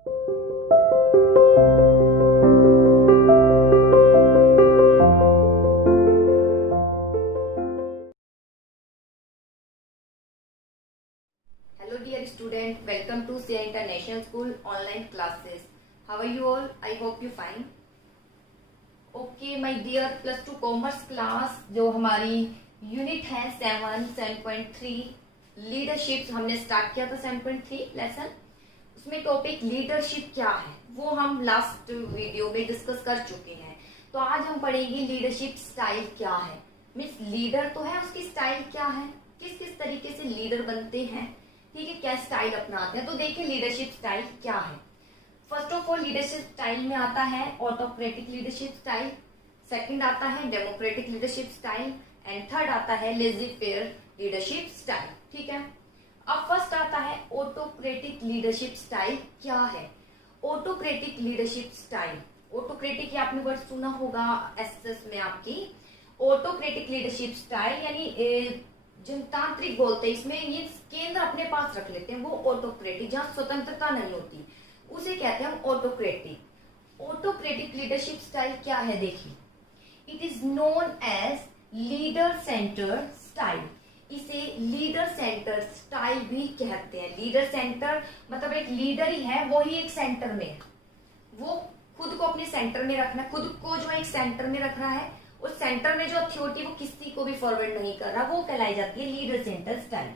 Hello dear student, welcome to CA International School online classes. How are you all? I hope you fine. Okay my dear plus 2 commerce class जो हमारी unit है 7.3 leadership हमने start किया था 7.3 lesson. उसमें topic leadership क्या है वो हम लास्ट वीडियो में डिस्कस कर चुके हैं। तो आज हम पढ़ेंगे लीडरशिप स्टाइल क्या है। मीन्स लीडर तो है, उसकी स्टाइल क्या है, किस किस तरीके से लीडर बनते हैं, ठीक है, क्या स्टाइल अपनाते हैं। तो देखिए लीडरशिप स्टाइल क्या है। First of all leadership style में आता है ऑटोक्रेटिक लीडरशिप स्टाइल, सेकंड आता है democratic leadership style and third आता है लेजी फेयर लीडरशिप स्टाइल। ठीक है, अब फर्स्ट आता है ऑटोक्रेटिक लीडरशिप स्टाइल क्या है। ऑटोक्रेटिक लीडरशिप स्टाइल, ऑटोक्रेटिक आपने वर्ड सुना होगा एसएस में आपकी। ऑटोक्रेटिक लीडरशिप स्टाइल यानी जनतांत्रिक बोलते हैं, इसमें ये केंद्र अपने पास रख लेते हैं, वो ऑटोक्रेटिक, जहां स्वतंत्रता नहीं होती उसे कहते हैं हम ऑटोक्रेटिक। ऑटोक्रेटिक लीडरशिप स्टाइल क्या है देखिए, it is known as leader center style. इसे लीडर सेंटर स्टाइल भी कहते हैं। लीडर सेंटर मतलब एक लीडर ही है, वो ही एक सेंटर में है, वो खुद को अपने सेंटर में रखना, खुद को जो एक सेंटर में रख रहा है, उस सेंटर में जो अथॉरिटी वो किसी को भी फॉरवर्ड नहीं कर रहा, वो कहलाई जाती है लीडर सेंटर स्टाइल।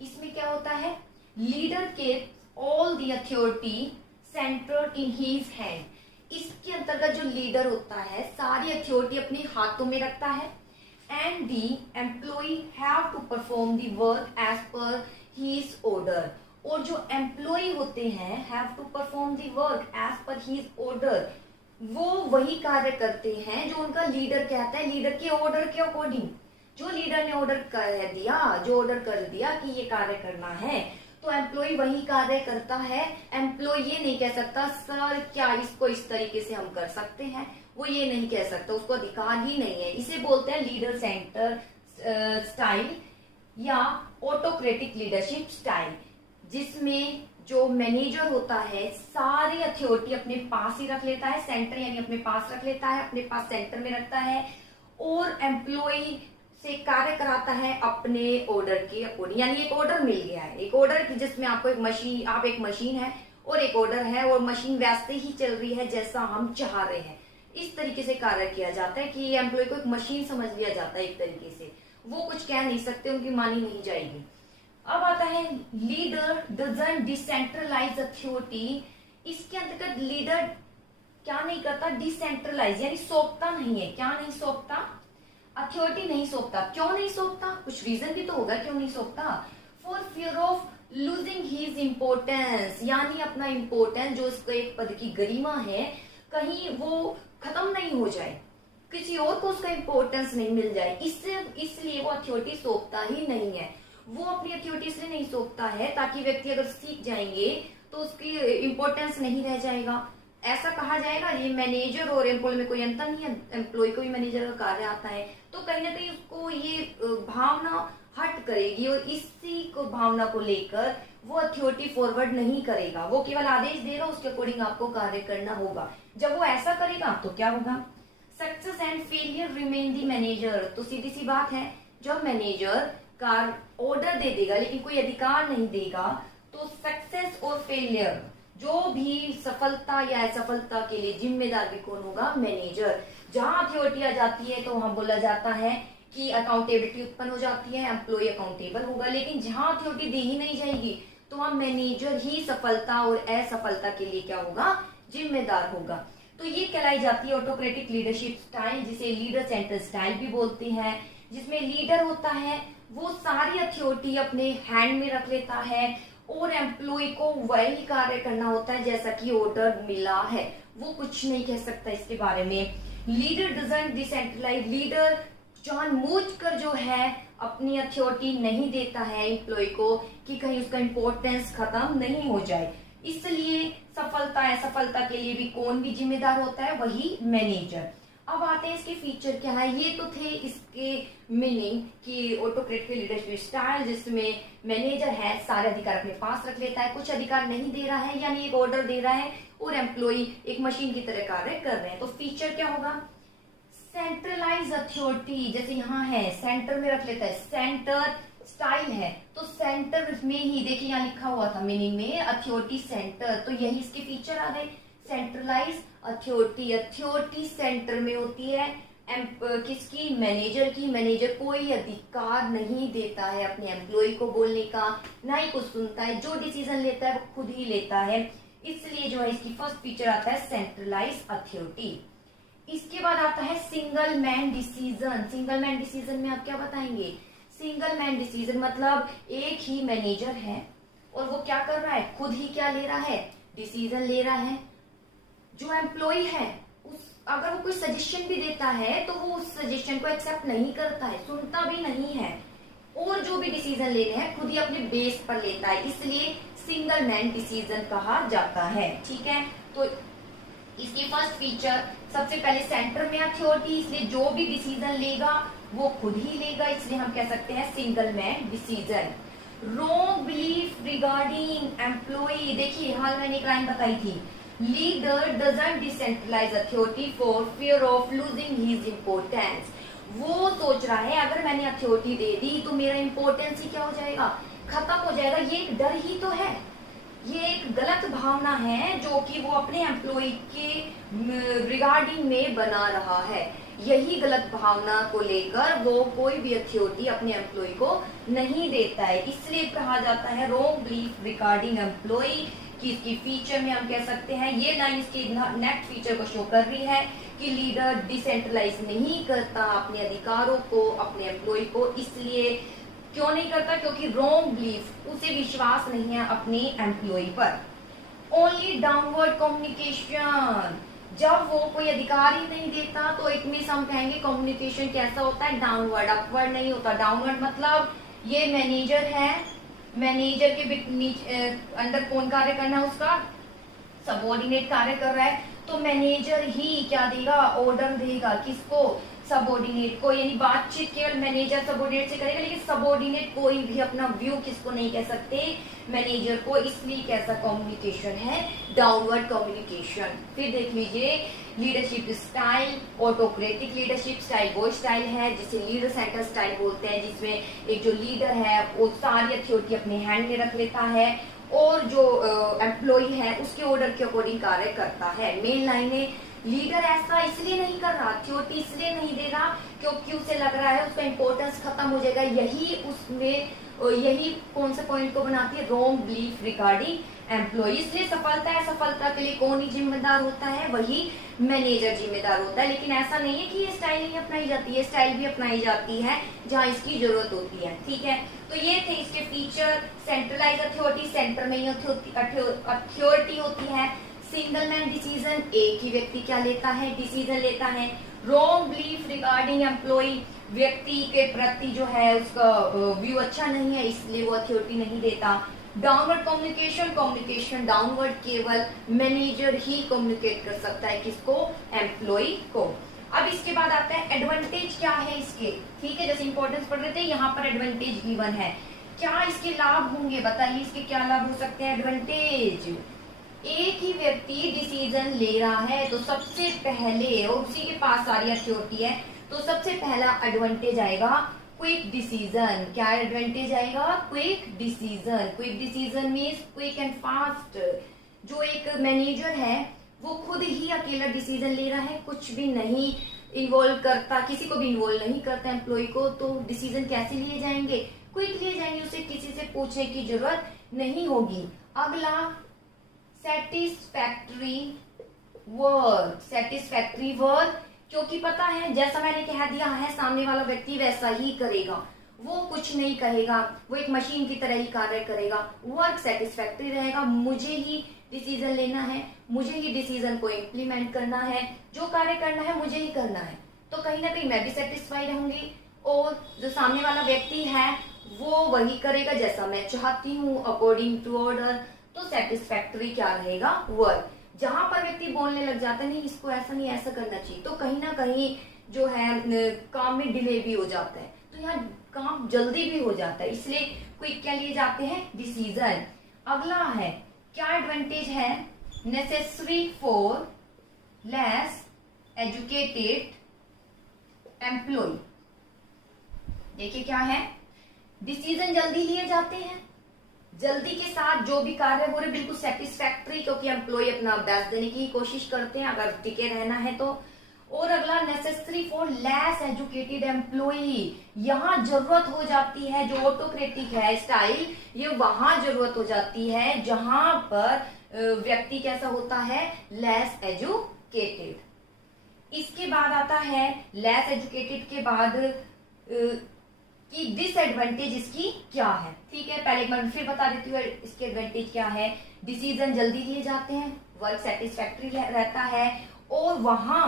इसमें क्या होता है, लीडर के all the authority centred in his hand. इसके अंतर्गत जो लीडर होता है सारी अथॉरिटी अपने हाथों में रखता है and the employ have to perform the work as per his order. और जो एम्प्लॉय होते हैं have to perform the work as per his order, वो वही कार्य करते हैं जो उनका लीडर कहता है, लीडर के ऑर्डर के अकॉर्डिंग। जो लीडर ने ऑर्डर कर दिया, जो ऑर्डर कर दिया कि ये कार्य करना है, तो एम्प्लॉय वही कार्य करता है। एम्प्लॉय ये नहीं कह सकता सर क्या इसको इस तरीके से हम कर सकते हैं, वो ये नहीं कह सकता, उसको अधिकार ही नहीं है। इसे बोलते हैं लीडर सेंटर स्टाइल या ऑटोक्रेटिक लीडरशिप स्टाइल, जिसमें जो मैनेजर होता है सारी अथॉरिटी अपने पास ही रख लेता है, सेंटर यानी अपने पास रख लेता है, अपने पास सेंटर में रखता है और एम्प्लॉय से कार्य कराता है अपने ऑर्डर के अकॉर्डिंग। यानी एक ऑर्डर मिल गया है, एक ऑर्डर की जिसमें आपको एक मशीन, आप एक मशीन है और एक ऑर्डर है और मशीन वैसे ही चल रही है जैसा हम चाह रहे हैं। इस तरीके से कार्य किया जाता है कि एम्प्लॉय को एक मशीन समझ लिया जाता है एक तरीके से, वो कुछ कह नहीं सकते, उनकी मानी नहीं जाएगी। अब आता है लीडर डजंट डिसेंट्रलाइज अथॉरिटी। इसके अंतर्गत लीडर क्या नहीं करता, डिसेंट्रलाइज यानी सौंपता नहीं है। क्या नहीं सौंपता, अथॉरिटी नहीं सौंपता। क्यों नहीं सौंपता, कुछ रीजन भी तो होगा क्यों नहीं सौंपता। For fear of losing his importance, यानी अपना इम्पोर्टेंस जो उसको एक पद की गरिमा है कहीं वो खत्म नहीं हो जाए, किसी और को उसका इम्पोर्टेंस नहीं मिल जाए, इसलिए वो अथॉरिटी सौंपता ही नहीं है। वो अपनी अथॉरिटी इसलिए नहीं सौंपता है ताकि व्यक्ति अगर सीख जाएंगे तो उसकी इम्पोर्टेंस नहीं रह जाएगा। ऐसा कहा जाएगा ये मैनेजर और एम्प्लॉय में कोई अंतर नहीं है, एम्प्लॉय को भी मैनेजर का कार्य आता है, तो कहीं ना कहीं उसको ये भावना हट करेगी और इसी को भावना को लेकर वो अथॉरिटी फॉरवर्ड नहीं करेगा, वो केवल आदेश देगा, उसके अकॉर्डिंग आपको कार्य करना होगा। जब वो ऐसा करेगा तो क्या होगा, success and failure remain the manager. तो सीधी सी बात है, जब मैनेजर का ऑर्डर दे देगा लेकिन कोई अधिकार नहीं देगा तो सक्सेस और फेलियर, जो भी सफलता या असफलता के लिए जिम्मेदार भी कौन होगा, मैनेजर। जहां अथॉरिटी आ जाती है तो वहां बोला जाता है कि अकाउंटेबिलिटी उत्पन्न हो जाती है, एम्प्लॉय अकाउंटेबल होगा। लेकिन जहां अथॉरिटी दी ही नहीं जाएगी तो वहां मैनेजर ही सफलता और असफलता के लिए क्या होगा, जिम्मेदार होगा। तो ये कहलाई जाती है ऑटोक्रेटिक लीडरशिप स्टाइल, जिसे लीडर सेंटर स्टाइल भी बोलते हैं, जिसमें लीडर होता है वो सारी अथॉरिटी अपने हैंड में रख लेता है और एम्प्लॉय को वही कार्य करना होता है जैसा कि ऑर्डर मिला है, वो कुछ नहीं कह सकता इसके बारे में। लीडर डजंट डिसेंट्रलाइज, लीडर जानबूझकर जो है अपनी अथॉरिटी नहीं देता है एम्प्लॉय को कि कहीं उसका इम्पोर्टेंस खत्म नहीं हो जाए। इसलिए सफलता असफलता के लिए भी कौन भी जिम्मेदार होता है, वही मैनेजर। अब आते हैं इसके फीचर क्या है। ये तो थे इसके मीनिंग कि ऑटोक्रेट के लीडरशिप स्टाइल जिसमें मैनेजर है सारे अधिकार अपने पास रख लेता है, कुछ अधिकार नहीं दे रहा है, यानी एक ऑर्डर दे रहा है और एम्प्लॉय एक मशीन की तरह कार्य कर रहे हैं। तो फीचर क्या होगा, सेंट्रलाइज अथॉरिटी, जैसे यहाँ है सेंटर में रख लेता है, सेंटर स्टाइल है तो सेंटर में ही देखिए यहाँ लिखा हुआ था मीनिंग में अथॉरिटी सेंटर, तो यही इसके फीचर आ गए। सेंट्रलाइज अथॉरिटी, अथॉरिटी सेंटर में होती है किसकी, मैनेजर की। मैनेजर कोई अधिकार नहीं देता है अपने एम्प्लॉय को बोलने का, ना ही कुछ सुनता है, जो डिसीजन लेता है वो खुद ही लेता है, इसलिए जो है इसकी फर्स्ट फीचर आता है सेंट्रलाइज अथॉरिटी। इसके बाद आता है single man decision. Single man decision में आप क्या बताएंगे, सिंगल मैन डिसीजन मतलब एक ही मैनेजर है और वो क्या कर रहा है, खुद ही क्या ले रहा है, डिसीजन ले रहा है। जो एम्प्लॉय है उस अगर वो कोई सजेशन भी देता है तो वो उस सजेशन को एक्सेप्ट नहीं करता है, सुनता भी नहीं है, और जो भी डिसीजन लेने हैं खुद ही अपने बेस पर लेता है, इसलिए सिंगल मैन डिसीजन कहा जाता है। ठीक है, तो इसकी फर्स्ट फीचर सबसे पहले सेंटर में अथॉरिटी, इसलिए जो भी डिसीजन लेगा वो खुद ही लेगा, इसलिए हम कह सकते हैं single man decision. Wrong belief regarding employ, देखिए हाल मैंने एक लाइन बताई थी, leader doesn't decentralize authority for fear of losing his importance. वो सोच रहा है अगर मैंने अथॉरिटी दे दी तो मेरा इम्पोर्टेंस ही क्या हो जाएगा, खत्म हो जाएगा, ये एक डर ही तो है, ये एक गलत भावना है जो कि वो अपने एम्प्लॉय के रिगार्डिंग में बना रहा है। यही गलत भावना को लेकर वो कोई भी अथॉरिटी अपने एम्प्लॉय को नहीं देता है, इसलिए कहा जाता है रॉन्ग बिलीफ रिगार्डिंग एम्प्लॉय की। इसकी फीचर में हम कह सकते हैं, ये लाइन इसके नेक्स्ट फीचर को शो कर रही है कि लीडर डिसेंट्रलाइज नहीं करता अपने अधिकारों को अपने एम्प्लॉय को, इसलिए क्यों नहीं करता, क्योंकि रॉन्ग बिलीफ, उसे विश्वास नहीं है अपने एम्प्लॉय पर। ओनली डाउनवर्ड कम्युनिकेशन, जब वो कोई अधिकार ही नहीं देता तो इट मींस हम कहेंगे कम्युनिकेशन कैसा होता है, डाउनवर्ड, अपवर्ड नहीं होता। डाउनवर्ड मतलब ये मैनेजर है, मैनेजर के अंदर कौन कार्य करना है, उसका सबऑर्डिनेट कार्य कर रहा है, तो मैनेजर ही क्या देगा, ऑर्डर देगा, किसको, सबऑर्डिनेट को, यानी बातचीत केवल मैनेजर सबऑर्डिनेट से करेगा, लेकिन सबऑर्डिनेट कोई भी अपना व्यू किसको नहीं कह सकते, मैनेजर को, इसलिए कैसा कम्युनिकेशन है, डाउनवर्ड कम्युनिकेशन। फिर देख लीजिए leadership style, autocratic leadership style वो स्टाइल है जिसे लीडर सेंटर स्टाइल बोलते हैं, जिसमें एक जो लीडर है वो सारी अथॉरिटी अपने हैंड में रख लेता है और जो एम्प्लॉय है उसके ऑर्डर के अकॉर्डिंग कार्य करता है। मेन लाइन है, लीडर ऐसा इसलिए नहीं कर रहा, अथॉरिटी इसलिए नहीं दे रहा क्योंकि उसे लग रहा है उसका इंपॉर्टेंस खत्म हो जाएगा, यही कौन से पॉइंट को बनाती है, रॉन्ग बिलीफ रिगार्डिंग एम्प्लॉय। इसलिए सफलता है, सफलता के लिए कौन ही जिम्मेदार होता है, वही मैनेजर जिम्मेदार होता है। लेकिन ऐसा नहीं है कि ये स्टाइल नहीं अपनाई जाती है, स्टाइल भी अपनाई जाती है जहाँ इसकी जरूरत होती है। ठीक है, तो ये थे इसके फीचर। सेंट्रलाइज अथॉरिटी, सेंटर में ही अथॉरिटी होती है। सिंगल मैन डिसीजन, एक ही व्यक्ति क्या लेता है, डिसीजन लेता है। रॉन्ग बिलीफ रिगार्डिंग एम्प्लॉय, व्यक्ति के प्रति जो है उसका व्यू अच्छा नहीं है इसलिए वो अथॉरिटी नहीं देता। डाउनवर्ड कम्युनिकेशन, कम्युनिकेशन डाउनवर्ड केवल मैनेजर ही कम्युनिकेट कर सकता है, किसको, एम्प्लॉय को। अब इसके बाद आता है एडवांटेज क्या है इसके। ठीक है, जैसे इंपॉर्टेंस पढ़ रहे थे, यहाँ पर एडवांटेज गिवन है, क्या इसके लाभ होंगे, बताइए इसके क्या लाभ हो सकते हैं। एडवांटेज, एक ही व्यक्ति डिसीजन ले रहा है तो सबसे पहले, और उसी के पास सारी अथॉरिटी है, तो सबसे पहला एडवांटेज आएगा क्विक डिसीजन। क्या एडवांटेज आएगा, quick decision. Quick decision means quick and fast. जो एक मैनेजर है वो खुद ही अकेला डिसीजन ले रहा है, कुछ भी नहीं इन्वॉल्व करता, किसी को भी इन्वॉल्व नहीं करता एम्प्लॉय को, तो डिसीजन कैसे लिए जाएंगे, क्विक लिए जाएंगे, उसे किसी से पूछने की जरूरत नहीं होगी। अगला सेटिस्फैक्टरी वर्क, सेटिस्फैक्टरी वर्क, क्योंकि पता है जैसा मैंने कह दिया है सामने वाला व्यक्ति वैसा ही करेगा, वो कुछ नहीं कहेगा, वो एक मशीन की तरह ही कार्य करेगा, वर्क सेटिस्फैक्टरी रहेगा, मुझे ही डिसीजन लेना है, मुझे ही डिसीजन को इम्प्लीमेंट करना है, जो कार्य करना है मुझे ही करना है, तो कहीं ना कहीं मैं भी सेटिस्फाई रहूंगी और जो सामने वाला व्यक्ति है वो वही करेगा जैसा मैं चाहती हूँ, अकॉर्डिंग टू ऑर्डर। तो सेटिस्फैक्टरी क्या रहेगा, वर्क। जहां पर व्यक्ति बोलने लग जाता है नहीं इसको ऐसा नहीं ऐसा करना चाहिए, तो कहीं ना कहीं जो है काम में डिले भी हो जाता है, तो यहाँ काम जल्दी भी हो जाता है, इसलिए क्विक क्या लिए जाते हैं, डिसीजन। अगला है क्या एडवांटेज है, necessary for less educated employ. देखिए क्या है, डिसीजन जल्दी लिए जाते हैं, जल्दी के साथ जो भी कार्य हो रहे बिल्कुल सेटिस्फैक्ट्री, क्योंकि एम्प्लॉय अपना बेस्ट देने की कोशिश करते हैं अगर टिके रहना है तो। और अगला necessary for less educated employ, यहाँ जरूरत हो जाती है, जो ऑटोक्रेटिक है स्टाइल, ये वहां जरूरत हो जाती है जहां पर व्यक्ति कैसा होता है, लेस एजुकेटेड। इसके बाद आता है लेस एजुकेटेड के बाद कि डिसएडवांटेज इसकी क्या है। ठीक है, पहले एक बार फिर बता देती हूँ इसके एडवांटेज क्या है। डिसीजन जल्दी लिए जाते हैं, वर्क सेटिस्फैक्ट्री रहता है, और वहां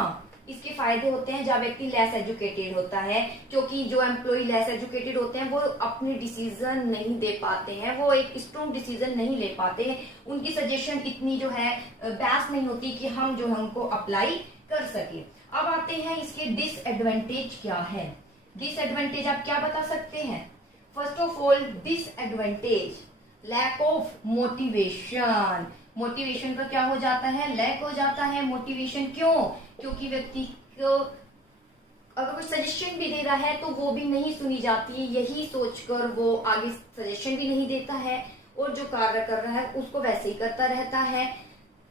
इसके फायदे होते हैं जहां व्यक्ति लेस एजुकेटेड होता है, क्योंकि जो एम्प्लॉय लेस एजुकेटेड होते हैं वो अपने डिसीजन नहीं दे पाते हैं, वो एक स्ट्रॉन्ग डिसीजन नहीं ले पाते हैं, उनकी सजेशन इतनी जो है बेस्ट नहीं होती कि हम जो है उनको अप्लाई कर सके। अब आते हैं इसके डिसएडवांटेज क्या है। डिसएडवांटेज आप क्या बता सकते हैं, first of all disadvantage lack of motivation. Motivation का क्या हो जाता है, लैक हो जाता है मोटिवेशन। क्यों, क्योंकि व्यक्ति को अगर कोई सजेशन भी दे रहा है तो वो भी नहीं सुनी जाती है, यही सोचकर वो आगे सजेशन भी नहीं देता है, और जो कार्य कर रहा है उसको वैसे ही करता रहता है।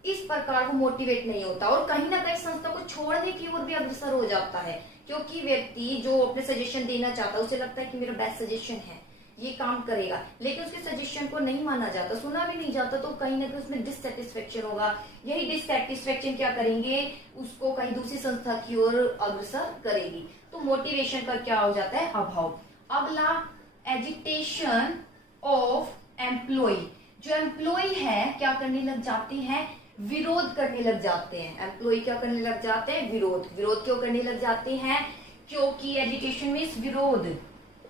इस प्रकार वो मोटिवेट नहीं होता, और कहीं ना कहीं संस्था को छोड़ने की ओर भी अग्रसर हो जाता है, क्योंकि व्यक्ति जो अपने सजेशन देना चाहता है उसे लगता है कि मेरा बेस्ट सजेशन है, ये काम करेगा, लेकिन उसके सजेशन को नहीं माना जाता, सुना भी नहीं जाता, तो कहीं ना कहीं उसमें डिससेटिस्फेक्शन होगा। यही डिससेटिस्फेक्शन क्या करेंगे, उसको कहीं दूसरी संस्था की ओर अग्रसर करेगी। तो मोटिवेशन का क्या हो जाता है, अभाव। अगला एजिटेशन ऑफ एम्प्लॉय। जो एम्प्लॉय है क्या करने लग जाते हैं, विरोध करने लग जाते हैं। एम्प्लॉय क्या करने लग जाते हैं, विरोध। विरोध क्यों करने लग जाते हैं, क्योंकि एजिटेशन मीन्स विरोध,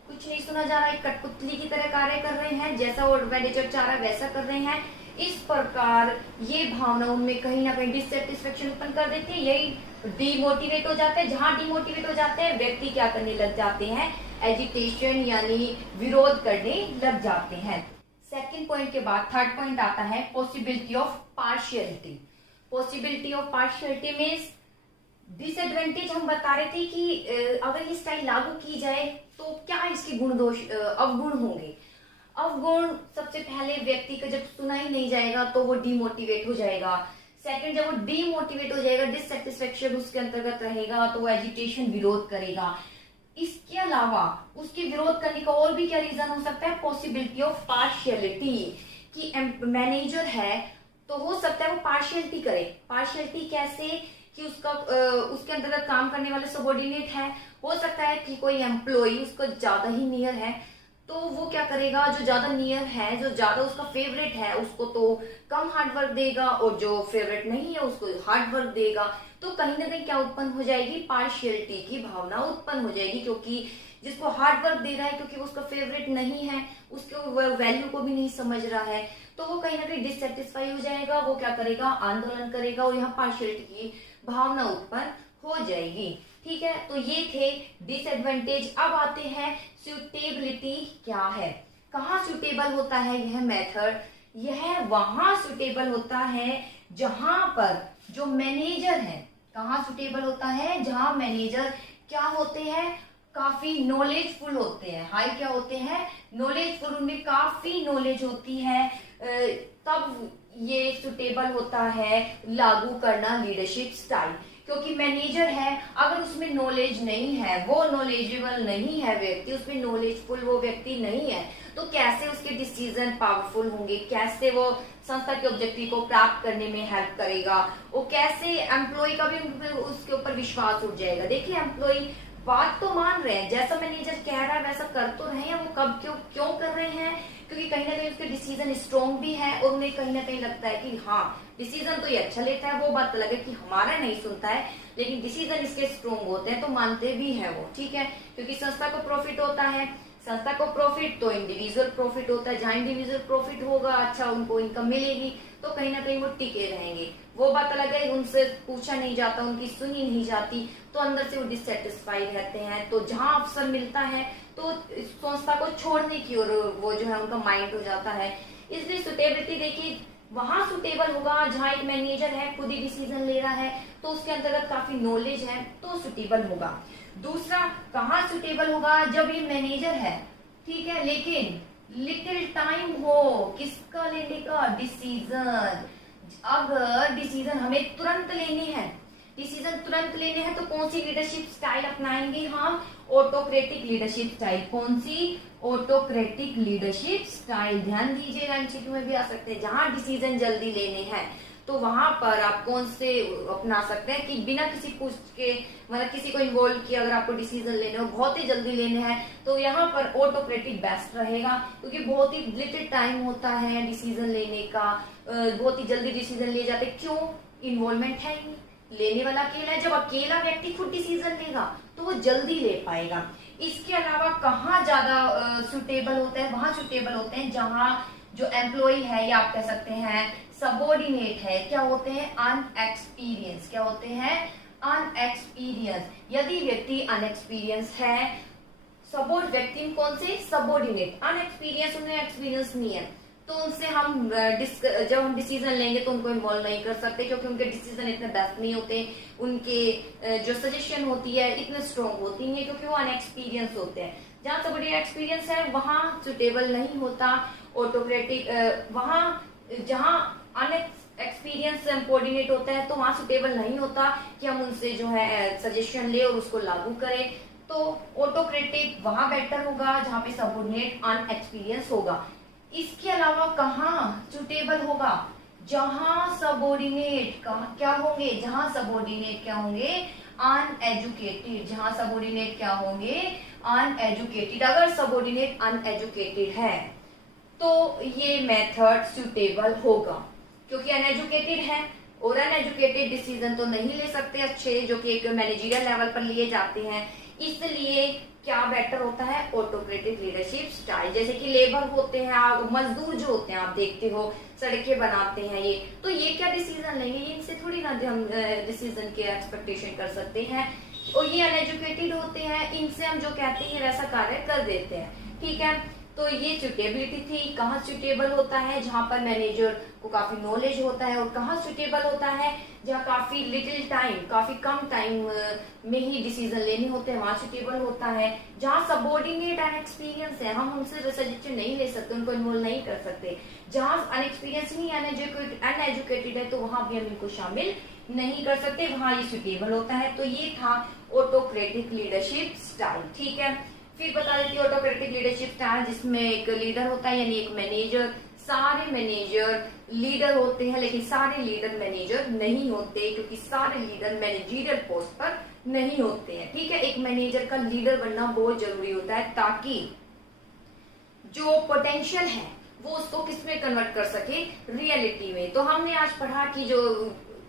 कुछ नहीं सुना जा रहा है, कठपुतली की तरह कार्य कर रहे हैं, जैसा मैनेजर चाह रहा है वैसा कर रहे हैं। इस प्रकार ये भावना उनमें कहीं ना कहीं डिससेटिस्फेक्शन उत्पन्न कर देती है, यही डिमोटिवेट हो जाते हैं। जहां डिमोटिवेट हो जाते हैं व्यक्ति क्या करने लग जाते हैं, एजिटेशन यानी विरोध करने लग जाते हैं। सेकेंड पॉइंट के बाद थर्ड पॉइंट आता है possibility of partiality. Possibility of partiality means disadvantage हम बता रहे थे कि अगर ये स्टाइल लागू की जाए तो क्या इसके गुण दोष अवगुण होंगे। अवगुण सबसे पहले व्यक्ति का जब सुना ही नहीं जाएगा तो वो डिमोटिवेट हो जाएगा। सेकंड, जब वो डिमोटिवेट हो जाएगा, डिससेटिस्फेक्शन उसके अंतर्गत रहेगा, तो वो एजिटेशन विरोध करेगा। इसके अलावा उसके विरोध करने का और भी क्या रीजन हो सकता है, पॉसिबिलिटी ऑफ पार्शियलिटी, कि मैनेजर है तो हो सकता है वो पार्शियलिटी करे। पार्शियलिटी कैसे, कि उसका उसके अंतर्गत काम करने वाले सबॉर्डिनेट है, हो सकता है कि कोई एम्प्लॉय उसको ज्यादा ही नियर है, तो वो क्या करेगा, जो ज्यादा नियर है, जो ज्यादा उसका फेवरेट है, उसको तो कम हार्ड वर्क देगा, और जो फेवरेट नहीं है उसको हार्ड वर्क देगा। तो कहीं ना कहीं क्या उत्पन्न हो जाएगी, पार्शियलिटी की भावना उत्पन्न हो जाएगी, क्योंकि जिसको हार्ड वर्क दे रहा है क्योंकि उसका फेवरेट नहीं है, उसके वैल्यू को भी नहीं समझ रहा है, तो वो कहीं ना कहीं डिससेटिस्फाई हो जाएगा, वो क्या करेगा, आंदोलन करेगा, और यहाँ पार्शियलिटी की भावना उत्पन्न हो जाएगी। ठीक है, तो ये थे डिसएडवांटेज। अब आते हैं सुटेबिलिटी क्या है, कहाँ सुटेबल होता है यह मेथड। यह वहां सुटेबल होता है जहां पर जो मैनेजर है, कहाँ सुटेबल होता है, जहां मैनेजर क्या होते हैं, काफी नॉलेजफुल होते हैं। हाई क्या होते हैं, नॉलेजफुल, उनमें काफी नॉलेज होती है, तब ये सुटेबल होता है लागू करना लीडरशिप स्टाइल। क्योंकि मैनेजर है, अगर उसमें नॉलेज नहीं है, वो नॉलेजेबल नहीं है व्यक्ति, उसमें नॉलेजफुल वो व्यक्ति नहीं है, तो कैसे उसके डिसीजन पावरफुल होंगे, कैसे वो संस्था के ऑब्जेक्टिव को प्राप्त करने में हेल्प करेगा, वो कैसे एम्प्लॉय का भी उसके ऊपर विश्वास उठ जाएगा। देखिए एम्प्लॉय बात तो मान रहे हैं, जैसा मैनेजर कह रहा है वैसा कर तो रहे हैं, वो कब क्यों कर रहे हैं, क्योंकि कहीं ना कहीं उसके डिसीजन स्ट्रॉन्ग भी है, और उन्हें कहीं ना कहीं लगता है कि हाँ डिसीजन तो ये अच्छा लेता है, वो बात अलग है कि हमारा नहीं सुनता है, लेकिन डिसीजन इसके स्ट्रॉन्ग होते हैं तो मानते भी है वो। ठीक है, क्योंकि संस्था को प्रॉफिट होता है, संस्था को प्रॉफिट तो इंडिविजुअल प्रॉफिट होता है, जहां इंडिविजुअल प्रॉफिट होगा अच्छा उनको इनकम मिलेगी, तो कहीं ना कहीं वो टिके रहेंगे। वो बात अलग है उनसे पूछा नहीं जाता, उनकी सुनी नहीं जाती, तो अंदर से वो डिससेटिस्फाइड रहते हैं। तो जहां अवसर मिलता है तो इस संस्था को छोड़ने की ओर वो जो है उनका माइंड हो जाता है। इसलिए सुटेबिलिटी देखिए वहां सुटेबल होगा जहां एक मैनेजर है खुद ही डिसीजन ले रहा है, तो उसके अंतर्गत काफी नॉलेज है, तो सुटेबल होगा। दूसरा कहाँ सुटेबल होगा, जब ये मैनेजर है, ठीक है, लेकिन लिटिल टाइम हो किसका लेने का, डिसीजन। अगर डिसीजन हमें तुरंत लेने हैं, डिसीजन तुरंत लेने हैं, तो कौन सी लीडरशिप स्टाइल अपनाएंगे हम, ऑटोक्रेटिक लीडरशिप स्टाइल। कौन सी, ऑटोक्रेटिक लीडरशिप स्टाइल। ध्यान दीजिएगा, एमसीक्यू में भी आ सकते हैं। जहां डिसीजन जल्दी लेने हैं तो वहां पर आप कौन से अपना सकते हैं कि बिना किसी पूछ के, मतलब किसी को इन्वॉल्व किए अगर आपको डिसीजन लेने हो, बहुत ही जल्दी लेने हैं, तो यहाँ पर ऑटोक्रेटिक बेस्ट रहेगा, क्योंकि बहुत ही लिमिटेड टाइम होता है डिसीजन लेने का, बहुत ही जल्दी डिसीजन ले जाते। क्यों, इन्वॉल्वमेंट है ही, लेने वाला अकेला है। जब अकेला व्यक्ति खुद डिसीजन लेगा तो वो जल्दी ले पाएगा। इसके अलावा कहाँ ज्यादा सुटेबल होता है, वहां सुटेबल होते हैं जहां जो एम्प्लॉय है या आप कह सकते हैं सबॉर्डिनेट है, क्या होते हैं, अनएक्सपीरियंस। क्या होते हैं, अनएक्सपीरियंस। यदि व्यक्ति अनएक्सपीरियंस है, सपोर्ट व्यक्ति कौन से, सबॉर्डिनेट, अनएक्सपीरियंस, उन्हें एक्सपीरियंस नहीं है, तो उनसे हम जब हम डिसीजन लेंगे तो उनको इन्वॉल्व नहीं कर सकते, क्योंकि उनके डिसीजन इतने बेस्ट नहीं होते, उनके जो सजेशन होती है इतने स्ट्रॉन्ग होती नहीं है, क्योंकि वो अनएक्सपीरियंस होते हैं। जहां सबॉर्डिनेट एक्सपीरियंस है वहां सुटेबल नहीं होता ऑटोक्रेटिक। वहां जहां अनएक्सपीरियंस कोऑर्डिनेट होता है तो वहां सुटेबल नहीं होता कि हम उनसे जो है सजेशन ले और उसको लागू करें। तो ऑटोक्रेटिक वहां बेटर होगा जहां पे सबॉर्डिनेट अनएक्सपीरियंस होगा। इसके अलावा कहाँ सुटेबल होगा, जहां सबॉर्डिनेट क्या होंगे, जहां सबॉर्डिनेट क्या होंगे, अनएजुकेटेड। जहां सबॉर्डिनेट क्या होंगे, अनएजुकेटेड। अगर सबॉर्डिनेट अनएजुकेटेड है तो ये मेथड सुटेबल होगा, क्योंकि अनएजुकेटेड है और अनएजुकेटेड डिसीजन तो नहीं ले सकते अच्छे, जो कि एक मैनेजरियल लेवल पर लिए जाते हैं। इसलिए क्या बेटर होता है, ऑटोक्रेटिक लीडरशिप स्टाइल। जैसे कि लेबर होते हैं, मजदूर जो होते हैं, आप देखते हो सड़कें बनाते हैं, ये तो ये क्या डिसीजन लेंगे, इनसे थोड़ी ना हम डिसीजन के एक्सपेक्टेशन कर सकते हैं। और ये अनएजुकेटेड होते हैं, इनसे हम जो कहते हैं वैसा कार्य कर देते हैं, ठीक है। तो ये सुटेबिलिटी थी। कहाँ सुटेबल होता है, जहां पर मैनेजर को काफी नॉलेज होता है। और कहाँ सुटेबल होता है, जहाँ काफी लिटिल टाइम, काफी कम टाइम में ही डिसीजन लेने होते हैं, वहां सुटेबल होता है। जहाँ सबॉर्डिनेट अनएक्सपीरियंस है, हम उनसे सजेशन नहीं ले सकते, उनको इन्वॉल्व नहीं कर सकते। जहाँ अनएक्सपीरियंस नहीं, अनएजुकेटेड है, तो वहां भी हम इनको शामिल नहीं कर सकते, वहां ये सुटेबल होता है। तो ये था ऑटोक्रेटिक लीडरशिप स्टाइल, ठीक है। फिर बता देती हूँ ऑटोक्रेटिक लीडरशिप स्टाइल, जिसमें एक लीडर होता है, यानी एक मैनेजर। सारे मैनेजर लीडर होते हैं, लेकिन सारे लीडर मैनेजर नहीं होते, क्योंकि सारे लीडर मैनेजरियल पोस्ट पर नहीं होते हैं, ठीक है। एक मैनेजर का लीडर बनना बहुत जरूरी होता है, ताकि जो पोटेंशियल है वो उसको किस में कन्वर्ट कर सके, रियलिटी में। तो हमने आज पढ़ा कि जो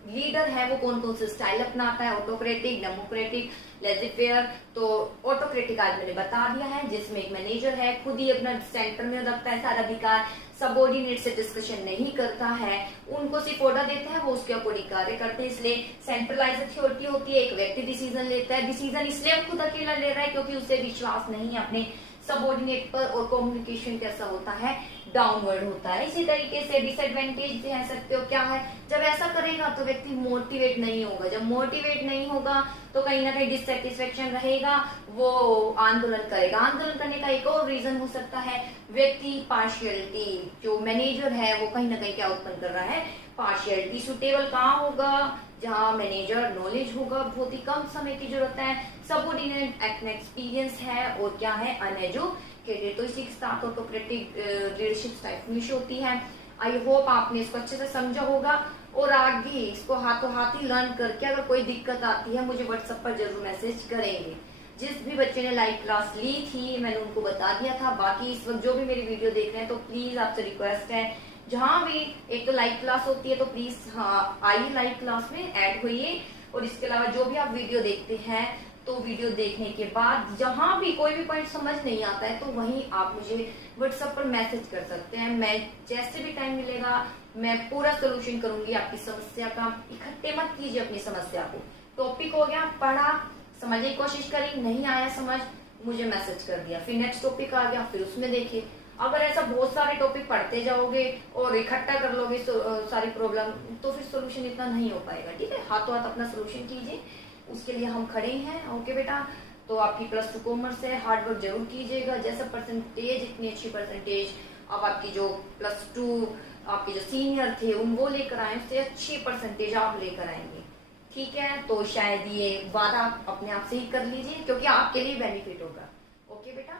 लीडर है वो कौन कौन से स्टाइल अपनाता है, ऑटोक्रेटिक, डेमोक्रेटिक, लेज़ी-फेयर। तो ऑटोक्रेटिक आज मैंने बता दिया है, जिसमें एक मैनेजर है, खुद ही अपना सेंटर में रखता है सारा अधिकार, सबॉर्डिनेट से डिस्कशन नहीं करता है, उनको सिर्फ ऑर्डर देता है, वो उसके अकॉर्डिंग कार्य करते हैं। इसलिए सेंट्रलाइज अथॉरिटी होती है, एक व्यक्ति डिसीजन लेता है। डिसीजन इसलिए खुद अकेला ले रहा है क्योंकि उसे विश्वास नहीं है अपने सबॉर्डिनेट पर, और कम्युनिकेशन कैसा होता है, डाउनवर्ड होता है। इसी तरीके से डिसएडवांटेज कह सकते हो क्या है, जब ऐसा करेगा तो व्यक्ति मोटिवेट नहीं होगा, जब मोटिवेट नहीं होगा तो कहीं ना कहीं डिससेटिस्फेक्शन रहेगा, वो आंदोलन करेगा। आंदोलन करने का एक और रीजन हो सकता है व्यक्ति पार्शियलिटी, जो मैनेजर है वो कहीं ना कहीं क्या उत्पन्न कर रहा है, पार्शियलिटी। सुटेबल कहाँ होगा, जहाँ मैनेजर नॉलेज होगा, बहुत ही कम समय की जरूरत है, सबऑर्डिनेट एक्सपीरियंस है, और क्या है, अनएजुकेटेड। तो इसी के साथ ऑटोक्रेटिक लीडरशिप स्टाइल फिनिश होती है। आई होप आपने इसको अच्छे से समझा होगा, और आगे इसको हाथों हाथ ही लर्न करके अगर कोई दिक्कत आती है मुझे व्हाट्सएप पर जरूर मैसेज करेंगे। जिस भी बच्चे ने लाइव क्लास ली थी मैंने उनको बता दिया था। बाकी इस वक्त जो भी मेरी वीडियो देख रहे हैं तो प्लीज आपसे रिक्वेस्ट है, जहां भी एक तो लाइव क्लास होती है तो प्लीज आइए लाइव क्लास में ऐड होइए। और इसके अलावा जो भी आप वीडियो देखते हैं तो वीडियो देखने के बाद जहां भी कोई भी पॉइंट समझ नहीं आता है तो वहीं आप मुझे व्हाट्सएप पर मैसेज कर सकते हैं। मैं जैसे भी टाइम मिलेगा मैं पूरा सोल्यूशन करूंगी आपकी समस्या का। इकट्ठे मत कीजिए अपनी समस्या को। टॉपिक हो गया, पढ़ा, समझने की कोशिश करी, नहीं आया समझ, मुझे मैसेज कर दिया, फिर नेक्स्ट टॉपिक आ गया, फिर उसमें देखिए। अगर ऐसा बहुत सारे टॉपिक पढ़ते जाओगे और इकट्ठा कर लोगे सारी प्रॉब्लम, तो फिर सोल्यूशन इतना नहीं हो पाएगा। ठीक है, हाथों हाथ अपना सोल्यूशन कीजिए, उसके लिए हम खड़े हैं। ओके बेटा, तो आपकी +2 कॉमर्स है, हार्ड वर्क जरूर कीजिएगा। जैसा परसेंटेज, इतनी अच्छी परसेंटेज अब आपकी जो +2 आपके जो सीनियर थे उन वो लेकर आए, उससे अच्छी परसेंटेज आप लेकर आएंगे। ठीक है, तो शायद ये वादा अपने आप से ही कर लीजिए, क्योंकि आपके लिए बेनिफिट होगा। ओके बेटा।